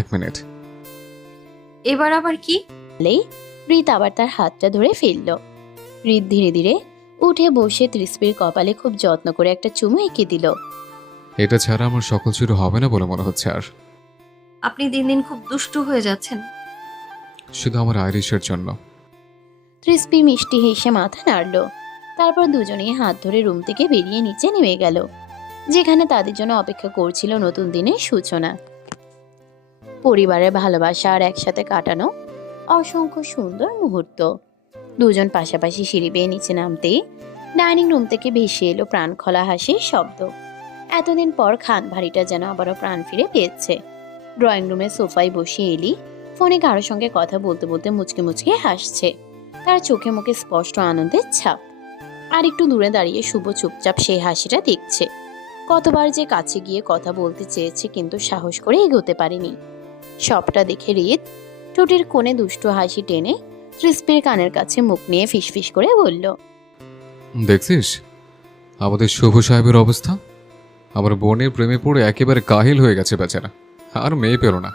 এক মিনিট। এবার আবার কি? বলেই হৃদ আবার তার হাতটা ধরে ফেলল। হৃদ ধীরে ধীরে উঠে বসে তৃষ্পির কপালে খুব যত্ন করে একটা চুমু এঁকে দিল। এটা ছাড়া আমার সকল শুরু হবে না বলে মনে হচ্ছে। আর আপনি দিন দিন খুব দুষ্টু হয়ে যাচ্ছেন। শুধু আমার আইরিশের জন্য। তৃষ্পি মিষ্টি হেসে মাথা নাড়ল। তারপর দুজনেই হাত ধরে রুম থেকে বেরিয়ে নিচে নেমে গেল, যেখানে তাদের জন্য অপেক্ষা করছিল নতুন দিনের সূচনা। পরিবারের ভালোবাসা আর একসাথে কাটানো অসংখ্য সুন্দর মুহূর্ত। দুজন পাশাপাশি সিঁড়ি বেয়ে নিচে নামতেই ডাইনিং রুম থেকে ভেসে এলো প্রাণখোলা হাসির শব্দ। এতদিন পর খান ভারিটা যেন আবারও প্রাণ ফিরে পেয়েছে। ড্রয়িং রুমের সোফায় বসে এলি ফোনে কারোর সঙ্গে কথা বলতে বলতে মুচকে মুচকে হাসছে। তার চোখে মুখে স্পষ্ট আনন্দের ছাপ। আর একটু দূরে দাঁড়িয়ে শুভ চুপচাপ সেই হাসিটা দেখছে। কতবার যে কাছে গিয়ে কথা বলতে চেয়েছে, কিন্তু সাহস করে এগোতে পারেনি। সবটা দেখে হৃদ ঠোঁটের কোণে দুষ্টু হাসি টেনে তৃষ্পির কানের কাছে মুখ নিয়ে ফিসফিস করে বলল, দেখছিস আমাদের শুভ সাহেবের অবস্থা? আমার বোনের প্রেমে পড়ে একেবারে কাহিল হয়ে গেছে বেচারা, আর মেয়ে পেল না।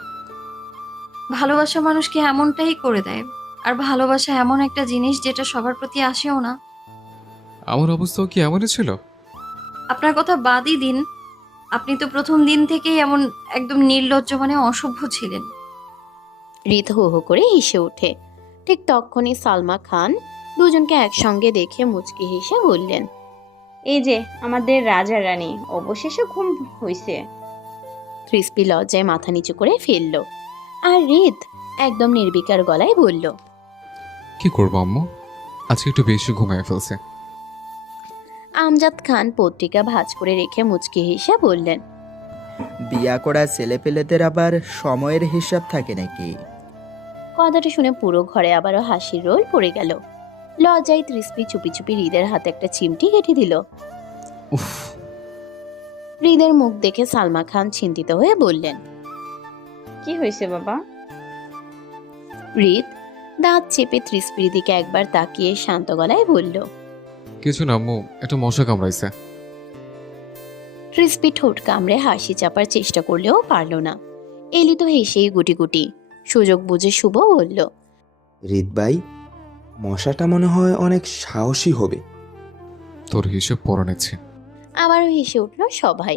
ভালোবাসা মানুষকে এমনটাই করে দেয়। আর ভালোবাসা এমন একটা জিনিস যেটা সবার প্রতি আসেও না। আমার অবস্থাও কি এমনই ছিল? আপনার কথা বাদই দিন, আপনি তো প্রথম দিন থেকেই এমন একদম নির্লজ্জ মানে অসভ্য ছিলেন। হৃদ হো হো করে হেসে ওঠে। ঠিক তখনই সালমা খান দুজনকে একসঙ্গে দেখে মুচকি হেসে বললেন, এই যে আমাদের রাজা রানী, অবশেষে ঘুম হইছে। তৃষ্পি লজ্জায় মাথা নিচু করে ফেলল। আর হৃদ একদম নির্বিকার গলায় বলল, কি করবো আম্মু, আজকে একটু বেশি ঘুমিয়ে ফেলছে। আমজাদ খান পত্রিকা ভাঁজ করে রেখে মুচকি হেসে বললেন, বিয়া করা ছেলেপেলেদের আবার সময়ের হিসাব থাকে নাকি? কথাটা শুনে পুরো ঘরে আবারও হাসির রোল পড়ে গেল। লজ্জায় তৃষ্পি চুপি চুপি হৃদের হাতে একটা চিমটি কেটে দিল। উফ, হৃদের মুখ দেখে সালমা খান চিন্তিত হয়ে বললেন, কি হয়েছে বাবা? হৃদ দাঁত চেপে তৃষ্পির দিকে একবার তাকিয়ে শান্ত গলায় বলল, কিছু না আম্মু, একটা মশা কামড়াইছে। তৃষ্পি ঠোঁট কামড়ে হাসি চাপার চেষ্টা করলেও পারল না। এলি তো হেসেই গুটি গুটি। সুযোগ বুঝে শুভ বলল, হৃদ ভাই, মশাটা মনে হয় অনেক সাহসী হবে। তোর হিসেব পরে নিচ্ছে। আবারও হেসে উঠল সবাই।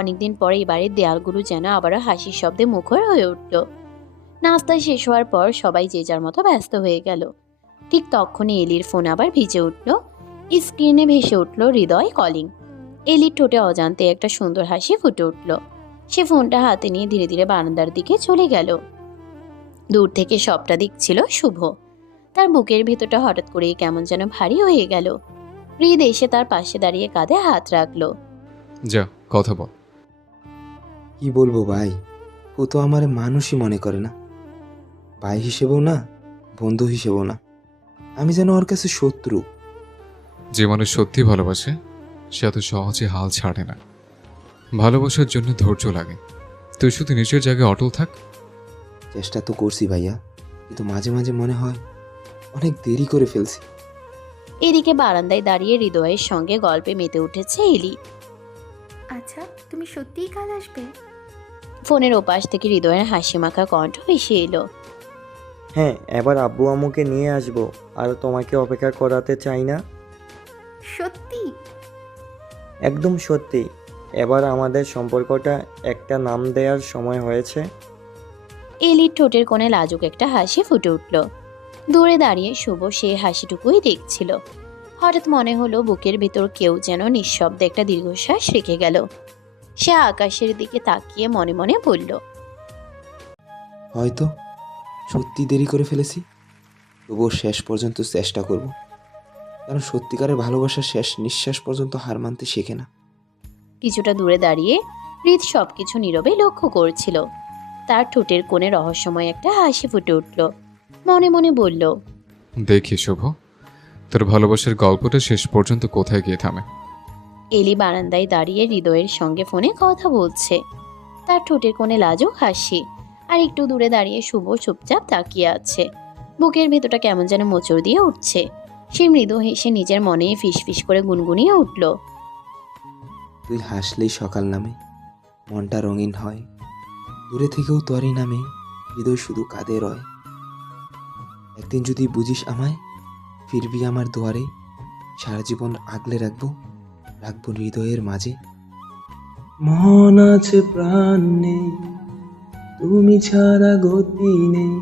অনেকদিন পরে এবারের দেয়ালগুলো যেন আবারও হাসির শব্দে মুখর হয়ে উঠল। নাস্তা শেষ হওয়ার পর সবাই যে যার মতো ব্যস্ত হয়ে গেল। ঠিক তখনই এলির ফোন আবার ভিজে উঠল। স্ক্রিনে ভেসে উঠল হৃদয় কলিং। এলির ঠোঁটে অজান্তে একটা সুন্দর হাসি ফুটে উঠল। সে ফোনটা হাতে নিয়ে ধীরে ধীরে বারান্দার দিকে চলে গেল। দূর থেকে সবটা দেখছিল শুভ। তার বুকের ভেতরটা হঠাৎ করেই কেমন যেন ভারী হয়ে গেল। হৃদ এসে তার পাশে দাঁড়িয়ে কাঁধে হাত রাখলো। যা কথা বল। কি বলবো ভাই, ও তো আমার মানুষই মনে করে না, ভাই হিসেবেও না, বন্ধু হিসেবেও না। আমি যেন ওর কাছে শত্রু। যে মানুষ সত্যি ভালোবাসে সে এত সহজে হাল ছাড়ে না। ভালোবাসার জন্য ধৈর্য লাগে। তুই শুধু নিজের জায়গায় অটল থাক। চেষ্টা তো করছি ভাইয়া, কিন্তু মাঝে মাঝে মনে হয় অনেক দেরি করে ফেলছি। এদিকে বারান্দায় দাঁড়িয়ে হৃদয়ের সঙ্গে গল্পে মেতে উঠেছে এলি। আচ্ছা, তুমি সত্যিই কাল আসবে? ফোনের ওপাশ থেকে হৃদয়ের হাসি মাখা কণ্ঠ ভেসে এলো। হ্যাঁ, এবার আব্বু আম্মুকে নিয়ে আসবো, আর তোমাকে অপেক্ষা করাতে চাই না। সত্যি? একদম সত্যি। এবার আমাদের সম্পর্কটা একটা নাম দেওয়ার সময় হয়েছে। এলির ঠোঁটের কোণে লাজুক একটা হাসি ফুটে উঠল। দূরে দাঁড়িয়ে শুভ সেই হাসিটুকুই দেখছিল। হঠাৎ মনে হলো বুকের ভেতর কেউ যেন নিঃশব্দে একটা দীর্ঘশ্বাস রেখে গেল। সে আকাশের দিকে তাকিয়ে মনে মনে বলল, হয়তো সত্যি দেরি করে ফেলেছি, তবুও শেষ পর্যন্ত চেষ্টা করব, কারণ সত্যিকারের ভালোবাসা শেষ নিঃশ্বাস পর্যন্ত হার মানতে শেখে না। কিছুটা দূরে দাঁড়িয়ে হৃদ সবকিছু নীরবে লক্ষ্য করছিল। তার ঠোঁটের কোণে রহস্যময় একটা হাসি ফুটে উঠল। মনে মনে বলল, দেখি শুভ, তোর ভালোবাসার গল্পটা শেষ পর্যন্ত কোথায় গিয়ে থামে। এলি বারান্দায় দাঁড়িয়ে হৃদয়ের সঙ্গে ফোনে কথা বলছে। তার ঠোঁটের কোণে লাজুক হাসি। আর একটু দূরে দাঁড়িয়ে শুভ চুপচাপ তাকিয়ে আছে। বুকের ভেতরটা কেমন যেন মোচড় দিয়ে উঠছে। সে মৃদু হেসে নিজের মনে ফিসফিস করে গুনগুনিয়ে উঠল, তুই হাসলেই সকাল নামে, মনটা রঙিন হয়, দূরে থেকেও তোরই নামে হৃদয় শুধু কাঁদে রয়। একদিন যদি বুঝিস আমায়, ফিরবি আমার দুয়ারে, সারা জীবন আগলে রাখবো, রাখবো হৃদয়ের মাঝে। মন আছে প্রাণ নেই, তুমি ছাড়া গতি নেই,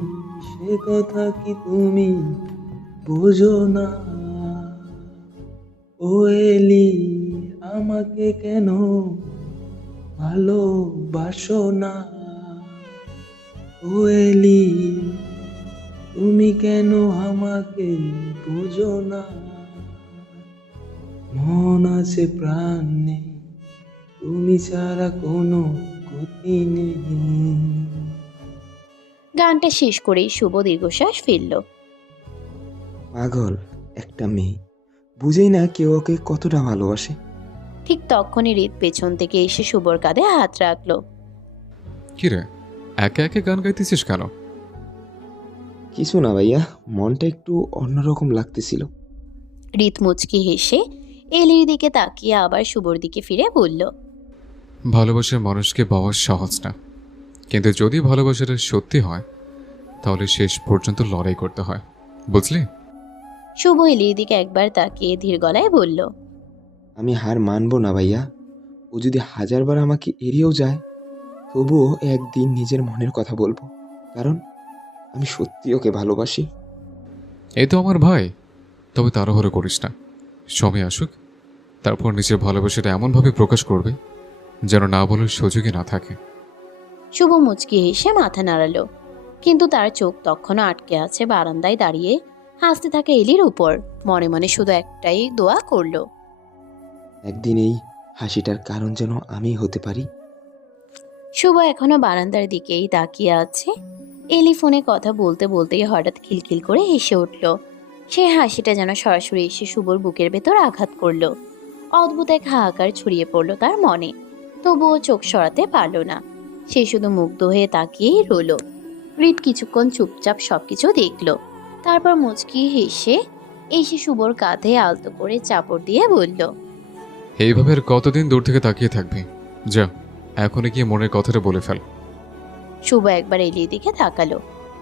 সে কথা কি তুমি বোঝো না? ও এলি আমাকে কেন ভালোবাসো না? ও এলি তুমি কেন আমাকে বোঝো না? মন আছে প্রাণ নেই, তুমি ছাড়া কোনো গতি নেই। গানটা শেষ করেই শুভ দীর্ঘশ্বাস ফেলল। পাগল একটা মেয়ে, বুঝেই না কেউ ওকে কতটা ভালোবাসে। ঠিক তখনই হৃদ পেছন থেকে এসে শুভর কাঁধে হাত রাখলো। কি রে, একে একে গান গাইতেছিস কেন? কিছু না ভাইয়া, মনটা একটু অন্যরকম লাগতেছিল। হৃদ মুচকি হেসে এলির দিকে তাকিয়ে আবার শুভর দিকে ফিরে বলল, ভালোবাসার মানুষকে পাওয়া সহজ না, কিন্তু যদি ভালোবাসাটা সত্যি হয় তাহলে শেষ পর্যন্ত লড়াই করতে হয়, বুঝলি? শুভ এলির দিকে একবার তাকিয়ে ধীর গলায় বলল, আমি হার মানবো না ভাইয়া। ও যদি হাজারবার আমাকে এড়িয়েও যায়, তবুও একদিন নিজের মনের কথা বলবো, কারণ আমি সত্যি ওকে ভালোবাসি। এই তো আমার ভাই, তবে তাড়াহুড়ো করিস না, সময় আসুক, তারপর নিজের ভালোবাসাটা এমনভাবে প্রকাশ করবে যেন না বলার সুযোগই না থাকে। শুভ মুচকি হেসে মাথা নাড়ালো, কিন্তু তার চোখ তখনও আটকে আছে বারান্দায় দাঁড়িয়ে হাসতে থাকা এলির উপর। মনে মনে শুধু একটাই দোয়া করলো, একদিন এই হাসিটার কারণ যেন আমি হতে পারি। শুভ এখনো বারান্দার দিকেই তাকিয়ে আছে। এলি ফোনে কথা বলতে বলতেই হঠাৎ খিলখিল করে হেসে উঠল। সে হাসিটা যেন সরাসরি এসে শুভর বুকের ভেতর আঘাত করলো। অদ্ভুত এক হাহাকার ছড়িয়ে পড়ল তার মনে, তবুও চোখ সরাতে পারল না। সে শুধু মুগ্ধ হয়ে তাকিয়েই রইল। হৃদ কিছুক্ষণ চুপচাপ সবকিছু দেখল, তারপর মুচকি হেসে এসে শুভর কাঁধে আলতো করে চাপড় দিয়ে বলল, এইভাবে আর কতদিন দূর থেকে তাকিয়ে থাকবি? যা, এখনই গিয়ে মনের কথাটা বলে ফেল। শুভ একবার এলির দিকে তাকালো,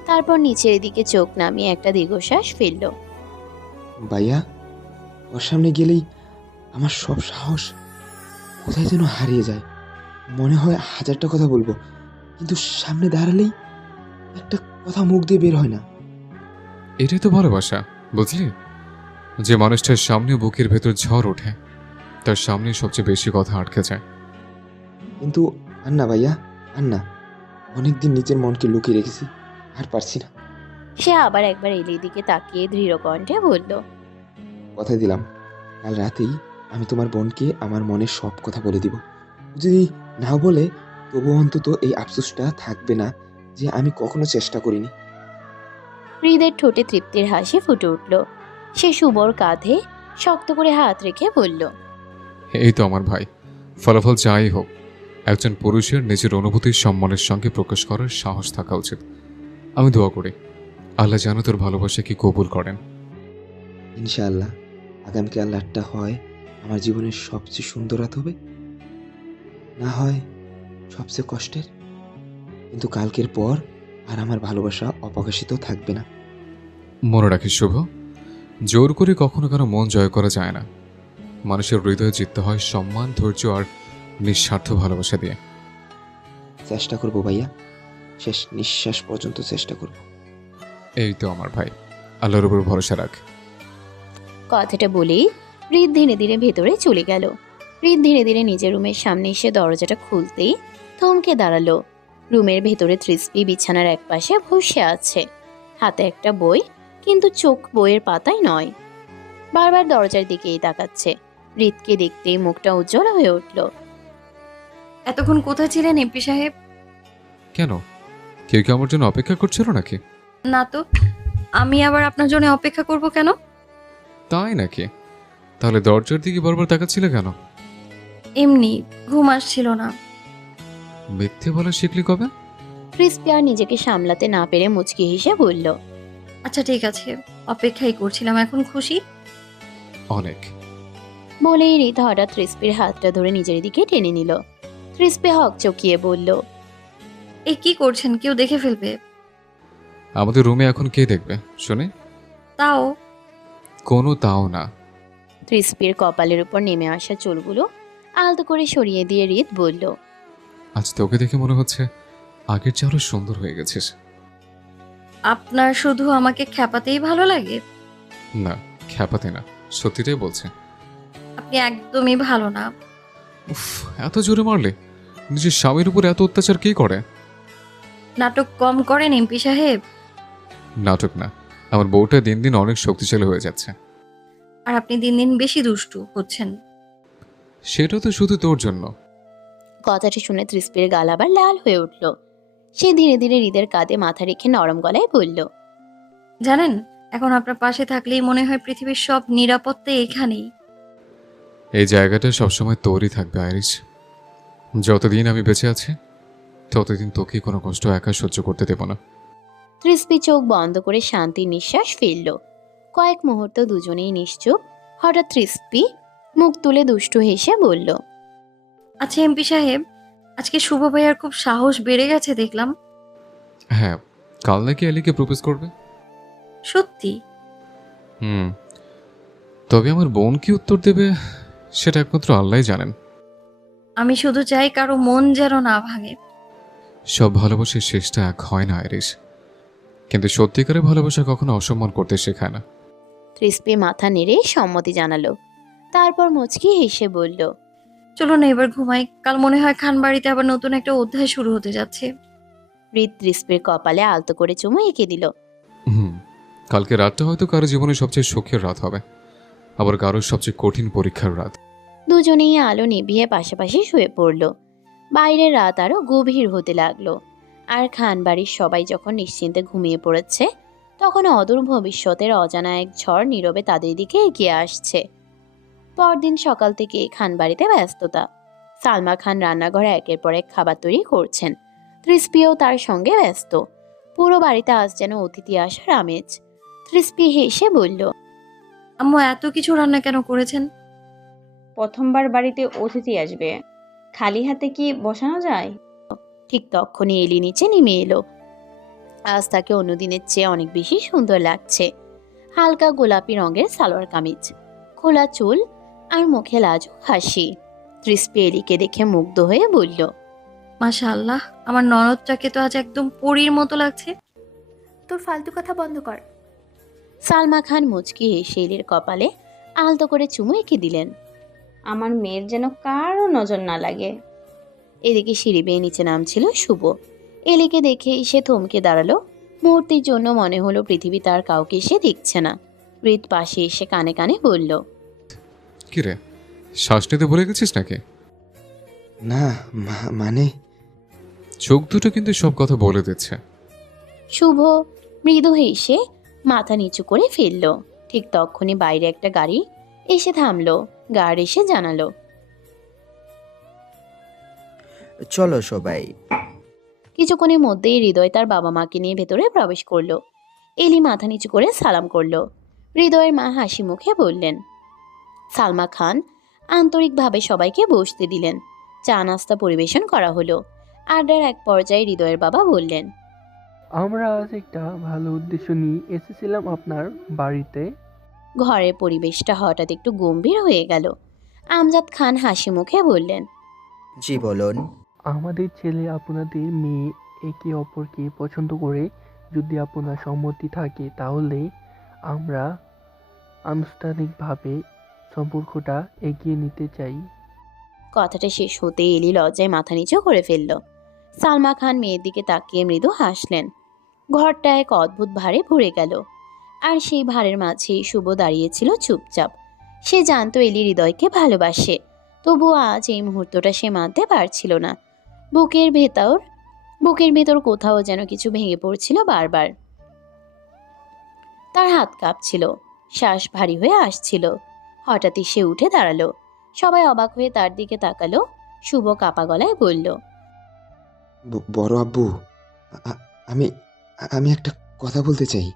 তারপর নিচের দিকে চোখ নামিয়ে একটা দীর্ঘশ্বাস ফেলল। ভাইয়া, ওর সামনে গেলেই আমার সব সাহস কোথায় যেন হারিয়ে যায়। মনে হয় হাজারটা কথা বলবো, কিন্তু সামনে দাঁড়ালেই একটা কথা মুখ দিয়ে বের হয় না। এটাই তো ভালোবাসা, বুঝলি? যে মানুষটার সামনে বুকের ভেতর ঝড় ওঠে, তার সামনে সবচেয়ে বেশি কথা আটকে যায়। কিন্তু আর না ভাইয়া, আর না। অনেকদিন নিজের মনকে লুকিয়ে রেখেছি, আর পারছি না। সে আবার একবার এলির দিকে তাকিয়ে দৃঢ় কণ্ঠে বলল, কথা দিলাম, কাল রাতেই আমি তোমার বোনকে আমার মনের সব কথা বলে দিব। যদি না বলে, তবু অন্তত এই আফসোসটা থাকবে না যে আমি কখনো চেষ্টা করিনি। হৃদের ঠোঁটে তৃপ্তির হাসি ফুটে উঠল। সে শুভর কাঁধে শক্ত করে হাত রেখে বলল, এই তো আমার ভাই, ফলাফল যাই হোক, একজন পুরুষের নিজের অনুভূতির সম্মানের সঙ্গে প্রকাশ করার সাহস থাকা উচিত। আমি দোয়া করি আল্লাহ যেন তোর ভালোবাসাকে কবুল করেন। ইনশাআল্লাহ, আগামীকাল রাতটা হয় আমার জীবনের সবচেয়ে সুন্দর রাত হবে, না হয় সবচেয়ে কষ্টের, কিন্তু কালকের পর আর আমার ভালোবাসা অপ্রকাশিত থাকবে না। মনে রাখিস শুভ, জোর করে কখনো কারো মন জয় করা যায় না। মানুষের হৃদয়ে জিততে হয় সম্মান, ধৈর্য আর নিঃস্বার্থ ভালোবাসা দিয়ে। চেষ্টা করবো ভাইয়া, শেষ নিঃশ্বাস পর্যন্ত চেষ্টা করব। এই তো আমার ভাই, আল্লাহর উপর ভরসা রাখ। কথাটা বলেই হৃদ ধীরে ধীরে ভেতরে চলে গেল। হৃদ ধীরে ধীরে নিজের রুমের সামনে এসে দরজাটা খুলতেই থমকে দাঁড়ালো। রুমের ভেতরে তৃষ্টি বিছানার একপাশে বসে আছে, হাতে একটা বই, কিন্তু চোখ বইয়ের পাতায় নয়। বারবার দরজার দিকেই তাকাচ্ছে। হৃদকে দেখতেই মুখটা উজ্জ্বল হয়ে উঠল। এতক্ষণ কোথায় ছিলেন এমপি সাহেব? কেন, কেউ কি আমার জন্য অপেক্ষা করছিল নাকি? না তো, আমি আবার আপনার জন্য অপেক্ষা করব কেন? তাই নাকি? তাহলে দরজার দিকে বারবার তাকাচ্ছিলে কেন? এমনি ঘুম আসছিল না। মিথ্যে বলা শিখলি কবে? ক্রিস্পি আর নিজেকে সামলাতে না পেরে মুচকি হেসে বলল, আচ্ছা ঠিক আছে, অপেক্ষাই করছিলাম। এখন খুশি? অনেক। বলেই হৃদ হঠাৎ ক্রিস্পির হাতটা ধরে নিজের দিকে টেনে নিল। ক্রিস্পি হক চকিয়ে বলল, এই কি করছেন? কেউ দেখে ফেলবে। আমাদের রুমে এখন কে দেখবে শুনে? তাও কোনো তাও না। তৃষ্পির কপালের উপর নেমে আসা চুলগুলো আলতো করে সরিয়ে দিয়ে রিত বলল, আজ তোকে দেখে মনে হচ্ছে আগের চেয়ে আরো সুন্দর হয়ে গেছিস। আপনার শুধু আমাকে খ্যাপাতেই ভালো লাগে? না, খ্যাপাতে না, সত্যিটাই বলছে। আপনি একদমই ভালো না। উফ, এত জোরে মারলে? নিজের স্বামীর উপর এত অত্যাচার কে করে? নাটক কম করেন এমপি সাহেব। নাটক না, আমার বউটা দিন দিন অনেক শক্তিশালী হয়ে যাচ্ছে। আর আপনি দিন দিন বেশি দুষ্টু হচ্ছেন। সেটা তো শুধু তোর জন্য। কথাটি শুনে তৃষ্পির গাল আবার লাল হয়ে উঠল। সে ধীরে ধীরে হৃদের কাঁধে মাথা রেখে নরম গলায় বলল, জানেন, এখন আপনার পাশে থাকলেই মনে হয় পৃথিবীর সব নিরাপত্তা এখানেই। এই জায়গাটা সবসময় তোরই থাকবে আইরিশ। যতদিন আমি বেঁচে আছি ততদিন তোকে কোনো কষ্ট একা সহ্য করতে দেব না। তৃষ্পি চোখ বন্ধ করে শান্তির নিঃশ্বাস ফেলল। কয়েক মুহূর্ত দুজনেই নিশ্চুপ। হঠাৎ তৃষ্পি মুখ তুলে দুষ্টু হেসে বলল, আচ্ছা এমপি সাহেব, আজকে শুভ ভাইয়ার খুব সাহস বেড়ে গেছে দেখলাম। হ্যাঁ, কাল নাকি এলিকে প্রপোজ করবে। সত্যি? হুম, তবে আমার বোন কি উত্তর দেবে সেটা একমাত্র আল্লাহই জানেন। আমি শুধু চাই কারো মন যেন না ভাঙে। সব ভালোবাসার শেষটা এক হয় না আইরিশ, কিন্তু সত্যিকারের ভালোবাসা কখনো অসম্মান করতে শেখায় না। তৃষ্পি মাথা নেড়ে সম্মতি জানালো। তারপর মুচকি হেসে বলল, চলো না এবার ঘুমাই, কাল মনে হয় খানবাড়িতে আবার নতুন একটা অধ্যায় শুরু হতে যাচ্ছে। হৃদ তৃষ্পির কপালে আলতো করে চুমু এঁকে দিল। হুম, কালকে রাতটা হয়তো কারো জীবনের সবচেয়ে সুখের রাত হবে, আবার কারোর সবচেয়ে কঠিন পরীক্ষার রাত। দুজনেই আলো নিভিয়ে পাশাপাশি শুয়ে পড়ল। বাইরের রাত আরো গভীর হতে লাগলো। আর খানবাড়ির সবাই যখন নিশ্চিন্তে ঘুমিয়ে পড়েছে, তখন অদূর ভবিষ্যতের অজানা এক ঝড় নীরবে তাদের দিকে এগিয়ে আসছে। পরদিন সকাল থেকে খানবাড়িতে ব্যস্ততা। সালমা খান রান্নাঘরে একের পর এক খাবার তৈরি করছেন। তৃষ্পিও তার সঙ্গে ব্যস্ত। পুরো বাড়িতে আজ যেন অতিথি আসার আমেজ। তৃষ্পি হেসে বলল, আম্মু এত কিছু রান্না কেন করেছেন? প্রথমবার বাড়িতে অতিথি আসবে, খালি হাতে কি বসানো যায়? ঠিক তখনই এলি নিচে নেমে এলো। আজ তাকে অন্যদিনের চেয়ে অনেক বেশি সুন্দর লাগছে। হালকা গোলাপি রঙের সালোয়ার কামিজ, খোলা চুল আর মুখে লাজুক হাসি। তৃষ্পি এলিকে দেখে মুগ্ধ হয়ে বলল, মাশাআল্লাহ, আমার ননদটাকে তো আজ একদম পরীর মতো লাগছে। তোর ফালতু কথা বন্ধ কর। সালমা খান মুচকি হেসে এলির কপালে আলতো করে চুমু এঁকে দিলেন। আমার মেয়ের যেন কারো নজর না লাগে। এদিকে সিঁড়ি বেয়ে নিচে নামছিল শুভ। এলিকে দেখে সে থমকে দাঁড়ালো। মুহূর্তের জন্য মনে হলো পৃথিবী তার কাউকে সে দেখছে না। হৃদ পাশে এসে কানে কানে বলল, কিরে, শ্বাস নিতে ভুলে গেছিস নাকি? না, মানে চোখ দুটো কিন্তু সব কথা বলে দিচ্ছে। শুভ মৃদু হেসে মাথা নিচু করে ফেলল। ঠিক তখনই বাইরে একটা গাড়ি এসে থামলো। গার্ড এসে জানালো, চলো সবাই। কিছুক্ষণের মধ্যেই হৃদয় তার বাবা মাকে নিয়ে ভেতরে প্রবেশ করলো। এলি মাথা নিচু করে সালাম করলো। হৃদয়ের মা হাসি মুখে বললেন। সালমা খান আন্তরিকভাবে সবাইকে বসতে দিলেন। চা নাস্তা পরিবেশন করা হলো। আড্ডার এক পর্যায়ে হৃদয়ের বাবা বললেন, আমরা আজ একটা ভালো উদ্দেশ্য নিয়ে এসেছিলাম আপনার বাড়িতে। ঘরের পরিবেশটা হঠাৎ একটু গম্ভীর হয়ে গেল। আমজাদ খান হাসি মুখে বললেন, জি বলুন। আমাদের ছেলে আপনাদের মেয়ে একে অপরকে পছন্দ করে, যদি আপনার সম্মতি থাকে তাহলে আমরা আনুষ্ঠানিকভাবে সম্পর্কটা এগিয়ে নিতে চাই। কথাটা শেষ হতে এলি লজ্জায় মাথা নিচু করে ফেলল। সালমা খান মেয়ের দিকে তাকিয়ে মৃদু হাসলেন। ঘরটা এক অদ্ভুত ভারে ভরে গেল। আর সেই ভারের মাঝেই শুভ দাঁড়িয়েছিল চুপচাপ। সে জানতো এলি হৃদয়কে ভালোবাসে, তবুও আজ এই মুহূর্তটা সে মানতে পারছিল না। বুকের ভেতর কোথাও যেন কিছু ভেঙে পড়ছিল বারবার। তার হাত কাঁপছিল, শ্বাস ভারী হয়ে আসছিল। হঠাৎই সে উঠে দাঁড়ালো। সবাই অবাক হয়ে তার দিকে তাকালো। শুভ কাপা গলায় বলল, বড় আব্বু, আমি আমি একটা কথা বলতে চাই।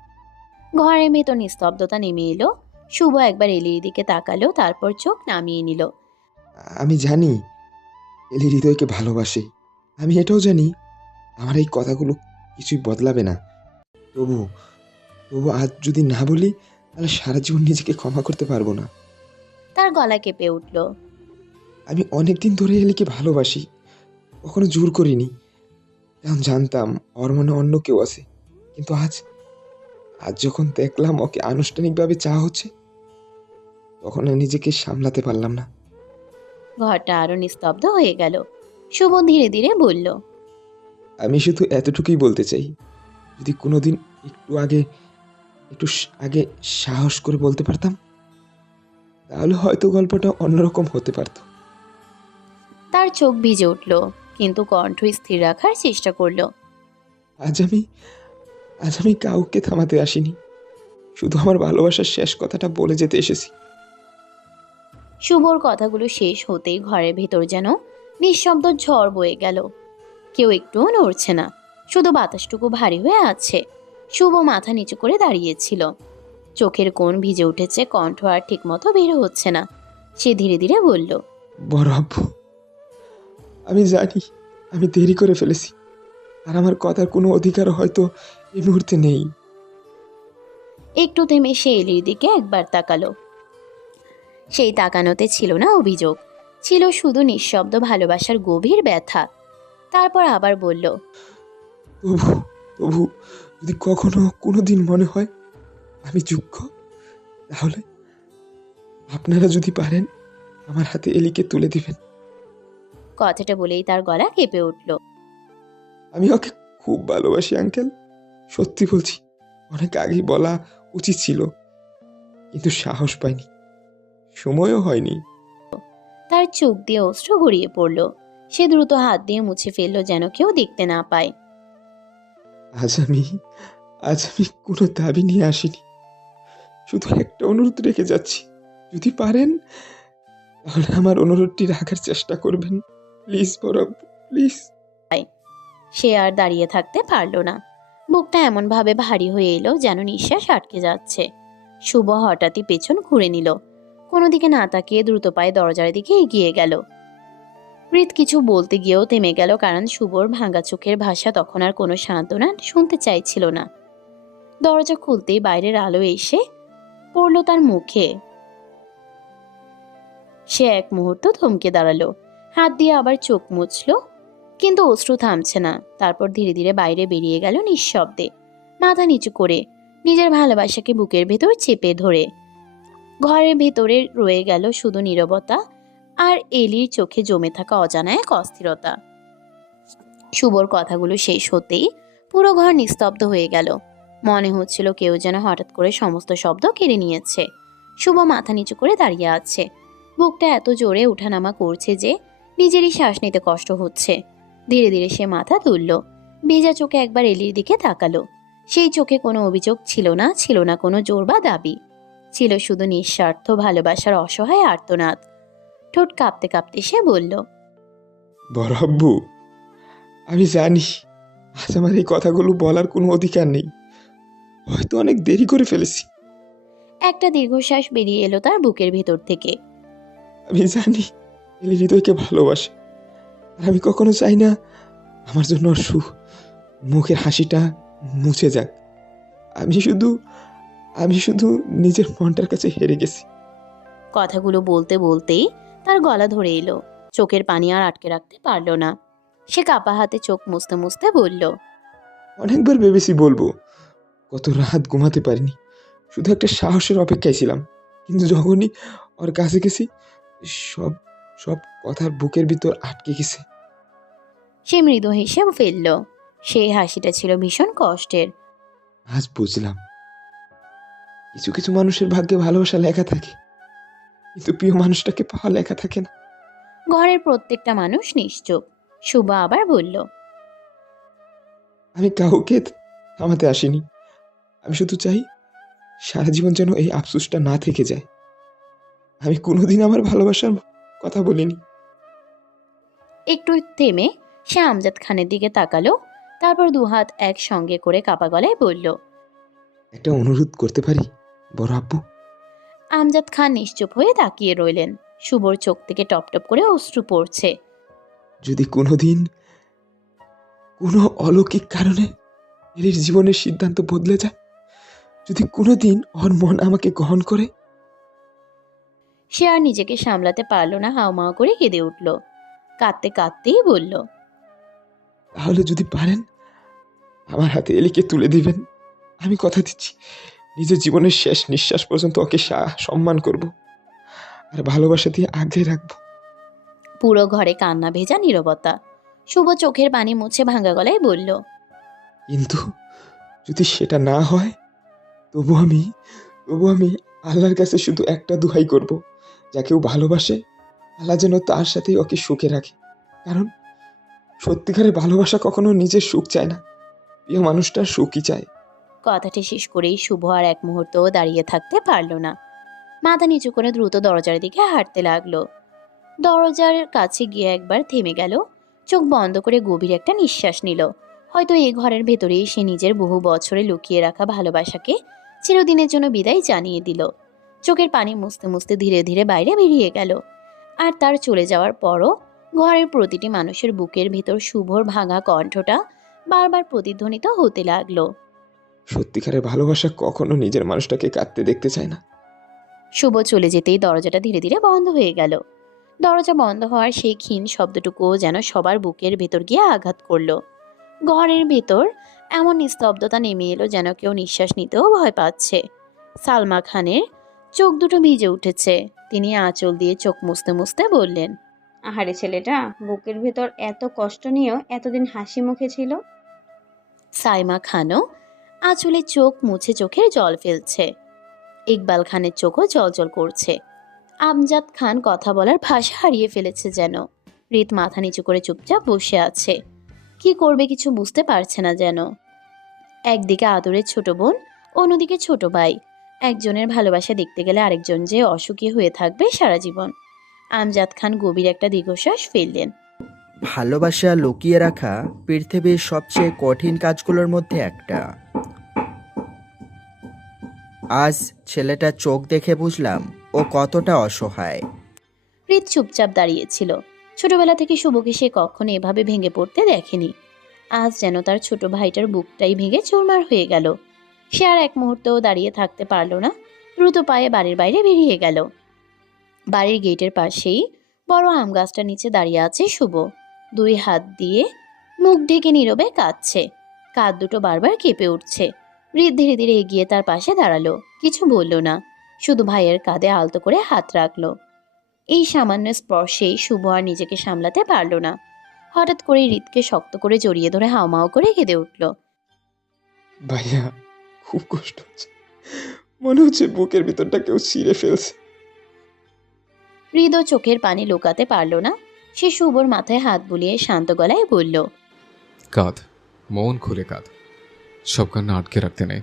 ঘরের ভেতর নিস্তব্ধতা নেমে এলো। শুভ একবার এলির দিকে তাকালো, তারপর চোখ নামিয়ে নিল। আমি জানি এলি হৃদয়কে ভালোবাসে, আমি এটাও জানি আমার এই কথাগুলো কিছুই বদলাবে না। তবু তবু আজ যদি না বলি তাহলে সারা জীবন নিজেকে ক্ষমা করতে পারবো না। তার গলা কেঁপে উঠল। আমি অনেকদিন ধরে এলিকে ভালোবাসি, কখনো জোর করিনি, কারণ জানতাম ওর মনে অন্য কেউ আছে। কিন্তু আজ আজ যখন দেখলাম ওকে আনুষ্ঠানিকভাবে চাওয়া হচ্ছে, তখন আর নিজেকে সামলাতে পারলাম না। ঘরটা আরো নিস্তব্ধ হয়ে গেল। শুভ ধীরে ধীরে বলল, আমি শুধু এতটুকুই বলতে চাই, যদি কোনোদিন একটু আগে সাহস করে বলতে পারতাম, তাহলে হয়তো গল্পটা অন্যরকম হতে পারতো। তার চোখ ভিজে উঠল, কিন্তু কণ্ঠ স্থির রাখার চেষ্টা করলো। আজ আমি আজ আমি কাউকে থামাতে আসিনি, শুধু আমার ভালোবাসার শেষ কথাটা বলে যেতে এসেছি। শুভর কথাগুলো শেষ হতেই ঘরের ভেতর যেন নিঃশব্দ ঝড় বয়ে গেল। কেউ একটুও নড়ছে না, শুধু বাতাসটুকু ভারী হয়ে আছে। শুভ মাথা নিচু করে দাঁড়িয়েছিল, চোখের কোণ ভিজে উঠেছে, কণ্ঠ আর ঠিকমতো বের হচ্ছে না। সে ধীরে ধীরে বলল, বড় আব্বু, আমি জানি আমি দেরি করে ফেলেছি, আর আমার কথার কোনো অধিকার হয়তো এই মুহূর্তে নেই। একটু থেমে সে এলির দিকে একবার তাকালো। সেই তাকানোতে ছিল না অভিযোগ, ছিল শুধু নিঃশব্দ ভালোবাসার গভীর ব্যথা। তারপর আবার বলল, তবু তবু যদি কখনো কোনো দিন মনে হয় আমি যোগ্য, তাহলে আপনারা যদি পারেন আমার হাতে এলিকে তুলে দিবেন। কথাটা বলেই তার গলা কেঁপে উঠল। আমি ওকে খুব ভালোবাসি আঙ্কেল, সত্যি বলছি। অনেক আগেই বলা উচিত ছিল, কিন্তু সাহস পাইনি, সময়ও হয়নি। তার চোখ দিয়ে অশ্রু গড়িয়ে পড়ল। সে দ্রুত হাত দিয়ে মুছে ফেলল, যেন কেউ দেখতে না পায়। আজ আমি কোনো দাবি নিয়ে আসিনি, শুধু একটা অনুরোধ রেখে যাচ্ছি। যদি পারেন তাহলে আমার অনুরোধটি রাখার চেষ্টা করবেন, প্লিজ বড় আব্বু, প্লিজ। সে আর দাঁড়িয়ে থাকতে পারল না। বুকটা এমন ভাবে ভারী হয়ে এলো যেন নিঃশ্বাস আটকে যাচ্ছে। শুভ হঠাৎই পেছন ঘুরে নিল, কোনো দিকে না তাকিয়ে দ্রুত পায়ে দরজার দিকে এগিয়ে গেল। প্রীত কিছু বলতে গিয়েও থেমে গেল, কারণ শুভর ভাঙা চোখের ভাষা তখন আর কোনো সান্ত্বনা শুনতে চাইছিল না। দরজা খুলতেই বাইরের আলো এসে পড়ল তার মুখে। সে এক মুহূর্ত থমকে দাঁড়ালো, হাত দিয়ে আবার চোখ মুছল, কিন্তু অশ্রু থামছে না। তারপর ধীরে ধীরে বাইরে বেরিয়ে গেল নিঃশব্দে, মাথা নিচু করে, নিজের ভালোবাসাকে বুকের ভেতর চেপে ধরে। ঘরের ভেতরে রয়ে গেল শুধু নীরবতা আর এলির চোখে জমে থাকা অজানা এক অস্থিরতা। শুভর কথাগুলো শেষ হতেই পুরো ঘর নিস্তব্ধ হয়ে গেল। মনে হচ্ছিল কেউ যেন হঠাৎ করে সমস্ত শব্দ কেড়ে নিয়েছে। শুভ মাথা নিচু করে দাঁড়িয়ে আছে, বুকটা এত জোরে উঠানামা করছে যে নিজেরই শ্বাস নিতে কষ্ট হচ্ছে। ধীরে ধীরে সে মাথা তুলল, ভেজা চোখে একবার এলির দিকে তাকালো। সেই চোখে কোনো অভিযোগ ছিল না, ছিল না কোনো জোর বা দাবি, ছিল শুধু নিঃস্বার্থ ভালোবাসার অসহায় আর্তনাদ। ঠোঁট কাঁপতে কাঁপতে সে বলল, বড় আব্বু, আমি জানি আজ আমার এই কথাগুলো বলার কোনো অধিকার নেই, হয়তো অনেক দেরি করে ফেলেছি। একটা দীর্ঘশ্বাস বেরিয়ে এলো তার বুকের ভেতর থেকে। আমি জানি এলি হৃদয়কে ভালোবাসে, আর আমি কখনো চাই না আমার জন্য ওর মুখের হাসিটা মুছে যাক। আমি শুধু নিজের মনটার কাছে হেরে গেছি। কথাগুলো বলতে বলতেই তার গলা ধরে এলো, চোখের পানি আর আটকে রাখতে পারল না। সে কাপা হাতে চোখ মুছতে মুছতে বলল, অনেকবার ভেবেছি বলবো, কত রাত ঘুমাতে পারিনি, শুধু একটা সাহসের অপেক্ষায় ছিলাম। কিন্তু যখনই ওর কাছে গেছি, সব সব কথার বুকের ভিতর আটকে গেছে। সে মৃদু হেসে ফেলল। সেই হাসিটা ছিল ভীষণ কষ্টের। আজ বুঝলাম, কিছু কিছু মানুষের ভাগ্যে ভালোবাসা লেখা থাকে, কিন্তু প্রিয় মানুষটাকে পাওয়া লেখা থাকে না। ঘরের প্রত্যেকটা মানুষ নিশ্চুপ। শুভ আবার বলল, আমি কাউকে থামাতে আসিনি, আমি শুধু চাই সারা জীবন যেন এই আফসোসটা না থেকে যায়। আমি কোনোদিন আমার ভালোবাসার কথা বলিনি। একটু থেমে সে আমজাদ খানের দিকে তাকালো, তারপর দুহাত একসঙ্গে করে কাপা গলায় বলল, একটা অনুরোধ করতে পারি বড় আব্বু? আমজাদ খান নিশ্চুপ হয়ে তাকিয়ে রইলেন। শুভর চোখ থেকে টপ টপ করে অশ্রু পড়ছে। যদি কোনো অলৌকিক কারণে এলির জীবনের সিদ্ধান্ত বদলে যায়, যদি কোনোদিন ওর মন আমাকে গ্রহণ করে, সে আর নিজেকে সামলাতে পারল না, হাউমাউ করে কেঁদে উঠল। কাঁদতে কাঁদতেই বলল, তাহলে যদি পারেন আমার হাতে এলিকে তুলে দিবেন। আমি কথা দিচ্ছি, নিজের জীবনের শেষ নিঃশ্বাস পর্যন্ত ওকে সম্মান করব আর ভালোবাসা দিয়ে আগলে রাখবো। পুরো ঘরে কান্না ভেজা নীরবতা। শুভ চোখের পানি মুছে ভাঙা গলায় বলল, কিন্তু যদি সেটা না হয়, তবু আমি আল্লাহর কাছে শুধু একটা দোহাই করব, যাকেও ভালোবাসে আল্লাহ যেন তার সাথেই ওকে সুখে রাখে। কারণ সত্যিকারের ভালোবাসা কখনো নিজের সুখ চায় না, প্রিয় মানুষটার সুখই চায়। কথাটি শেষ করেই শুভ আর এক মুহূর্তও দাঁড়িয়ে থাকতে পারল না। মাথা নিচু করে দ্রুত দরজার দিকে হাঁটতে লাগলো। দরজার কাছে গিয়ে একবার থেমে গেল, চোখ বন্ধ করে গভীর একটা নিঃশ্বাস নিল। হয়তো এই ঘরের ভেতরেই সে নিজের বহু বছরে লুকিয়ে রাখা ভালোবাসাকে চিরদিনের জন্য বিদায় জানিয়ে দিল। চোখের পানি মুছতে মুছতে ধীরে ধীরে বাইরে বেরিয়ে গেল। আর তার চলে যাওয়ার পরও ঘরের প্রতিটি মানুষের বুকের ভেতর শুভর ভাঙা কণ্ঠটা বারবার প্রতিধ্বনিত হতে লাগলো। সত্যিকারের ভালোবাসা কখনো নিজের মানুষটাকে কাঁদতে দেখতে চায় না। শুভ চলে যেতেই দরজাটা ধীরে ধীরে বন্ধ হয়ে গেল। দরজা বন্ধ হওয়ার সেই ক্ষীণ শব্দটুকুও যেন সবার বুকের ভেতর গিয়ে আঘাত করলো। ঘরের ভেতর এমন নিস্তব্ধতা নেমে এলো যেন কেউ নিঃশ্বাস নিতেও ভয় পাচ্ছে। সালমা খানের চোখ দুটো ভিজে উঠেছে। তিনি আঁচল দিয়ে চোখ মুছতে মুছতে বললেন, আহারে ছেলেটা বুকের ভেতর এত কষ্ট নিয়েও এতদিন হাসি মুখে ছিল। সাইমা খানও আঁচলে চোখ মুছে চোখের জল ফেলছে। ইকবাল খানের চোখও জলজল করছে। আমজাদ খান কথা বলার ভাষা হারিয়ে ফেলেছে যেন। রীত মাথা নিচু করে চুপচাপ বসে আছে, কি করবে কিছু বুঝতে পারছে না যেন। একদিকে আদরের ছোট বোন, অন্যদিকে ছোট ভাই। একজনের ভালোবাসা দেখতে গেলে আরেকজন যে অসুখী হয়ে থাকবে সারা জীবন। আমজাদ খান গভীর একটা দীর্ঘশ্বাস ফেললেন। ভালোবাসা লুকিয়ে রাখা পৃথিবীর সবচেয়ে কঠিন কাজগুলোর মধ্যে একটা। আজ ছেলেটার চোখ দেখে বুঝলাম ও কতটা অসহায়। রীত চুপচাপ দাঁড়িয়েছিল। ছোটবেলা থেকে শুভকে সে কখনো এভাবে ভেঙে পড়তে দেখেনি। আজ যেন তার ছোট ভাইটার বুকটাই ভেঙে চুরমার হয়ে গেল। সে আর এক মুহূর্তও দাঁড়িয়ে থাকতে পারল না, দ্রুত পায়ে বাড়ির বাইরে বেরিয়ে গেল। বাড়ির গেটের পাশেই বড় আম গাছটার নিচে দাঁড়িয়ে আছে শুভ। দুই হাত দিয়ে মুখ ঢেকে নীরবে কাঁদছে। কাঁধ দুটো বারবার কেঁপে উঠছে। রীত ধীরে ধীরে এগিয়ে তার পাশে দাঁড়ালো, কিছু বলল না, শুধু ভাইয়ের কাঁধে আলতো করে হাত রাখলো। এই সামান্য স্পর্শেই শুভ আর নিজেকে সামলাতে পারল না। হঠাৎ করে রীতকে শক্ত করে জড়িয়ে ধরে হাওমাও করে কেঁদে উঠল। ভাইয়া, খুব কষ্ট হচ্ছে, মনে হচ্ছে বুকের ভিতরটা কেউ ছিঁড়ে ফেলছে। হৃদ চোখের পানি লুকাতে পারল না। সে শুভর মাথায় হাত বুলিয়ে শান্ত গলায় বলল, কাঁদ, মন খুলে কাঁদ, সব কান্না আটকে রাখতে নেই।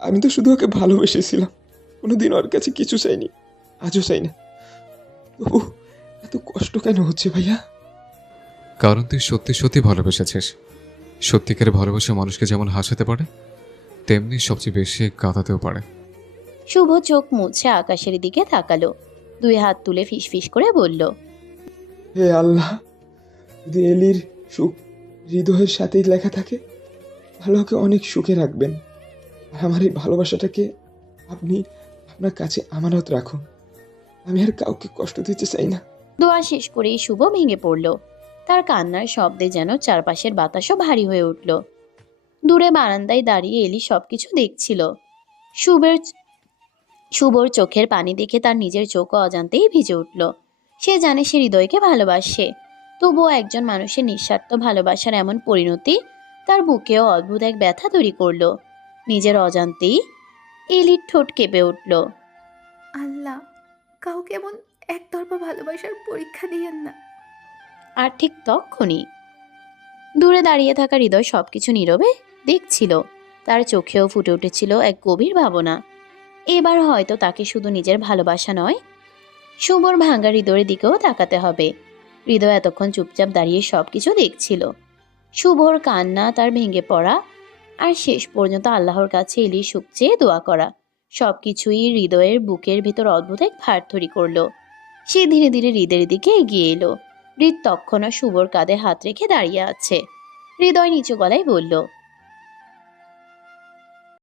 আমি তো শুধু ওকে ভালোবেসেছিলাম, কোনোদিন ওর কাছে কিছু চাইনি, আজও চাই না। তবু এত কষ্ট কেন হচ্ছে ভাইয়া? কারণ তুই সত্যি সত্যি ভালোবেসেছিস। সত্যিকারের ভালোবাসা মানুষকে যেমন হাসাতে পারে, তেমনি সবচেয়ে বেশি কাঁদাতেও পারে। শুভ চোখ মুছে আকাশের দিকে তাকালো, দুই হাত তুলে ফিসফিস করে বলল, হে আল্লাহ, যদি এলির সুখ হৃদয়ের সাথেই লেখা থাকে, তাহলে ওকে অনেক সুখে রাখবেন। আর আমার এই ভালোবাসাটাকে আপনি আপনার কাছে আমানত রাখুন। আমি আর কাউকে কষ্ট দিতে চাই না। দোয়া শেষ করেই শুভ ভেঙে পড়ল। তার কান্নার শব্দে যেন চারপাশের বাতাসও ভারী হয়ে উঠল। দূরে বারান্দায় দাঁড়িয়ে এলি সবকিছু দেখছিল। শুভর চোখের পানি দেখে তার নিজের চোখও অজান্তেই ভিজে উঠল। সে জানে সে হৃদয়কে ভালোবাসে, তবুও একজন মানুষের নিঃস্বার্থ ভালোবাসার এমন পরিণতি তার বুকেও অদ্ভুত এক ব্যথা তৈরি করল। নিজের অজান্তেই এলির ঠোঁট কেঁপে উঠল। আল্লাহ, কাউকে এমন একতরফা ভালোবাসার পরীক্ষা দিয়েন না। আর ঠিক তখনই দূরে দাঁড়িয়ে থাকা হৃদয় সবকিছু নীরবে দেখছিল। তার চোখেও ফুটে উঠেছিল এক গভীর ভাবনা। এবার হয়তো তাকে শুধু নিজের ভালোবাসা নয়, শুভর ভাঙ্গা হৃদয়ের দিকেও তাকাতে হবে। হৃদয় এতক্ষণ চুপচাপ দাঁড়িয়ে সবকিছু দেখছিল। শুভর কান্না, তার ভেঙে পড়া, আর শেষ পর্যন্ত আল্লাহর কাছে এলির সুখ চেয়ে দোয়া করা, সবকিছুই হৃদয়ের বুকের ভিতর অদ্ভুত এক ভার তৈরি করলো। সে ধীরে ধীরে হৃদের দিকে এগিয়ে এলো। হৃদ তখনও শুভর কাঁধে হাত রেখে দাঁড়িয়ে আছে। হৃদয় নিচু গলায় বলল,